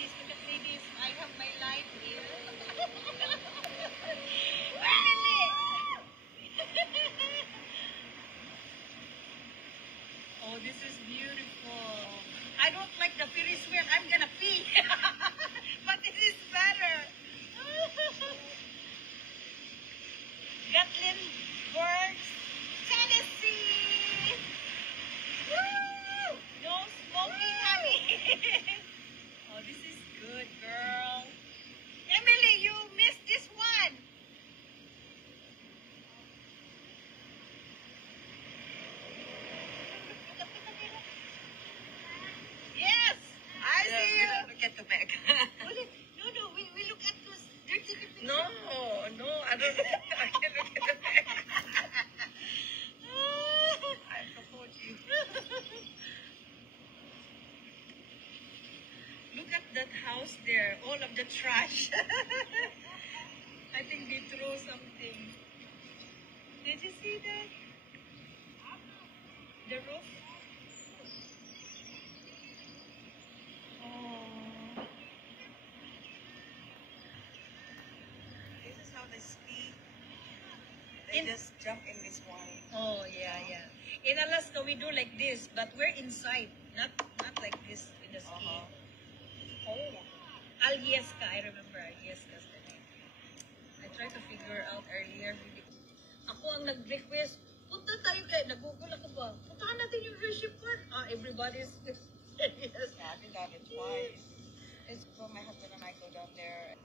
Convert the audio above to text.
ladies. Look at ladies. I have my light here. Oh, this is beautiful. I don't like the Ferris wheel. I'm gonna pee. But it is better. Gatlinburg, Tennessee. Woo! No smoking, honey. Oh, this is good, girl. Emily, you missed this one. Yes, I see you. Look at the back. No, we look at those dirty pictures. No, I don't. I can't look at the back. I support you. Look at that house there. All of the trash. I think they throw something. Did you see that? The roof? Oh. This is how they ski. They just jump in this one. Oh, yeah. In Alaska, we do like this, but we're inside. Not like this in the ski. Oh. Alyeska, I remember Alyeska's the name. I tried to figure out earlier. Ako ang nag-request, punta tayo kayo. Nag-google ako ba? Puntahan natin yung Hershey Park. Everybody's serious. Yeah, I've been down there twice. It's when my husband and I go down there.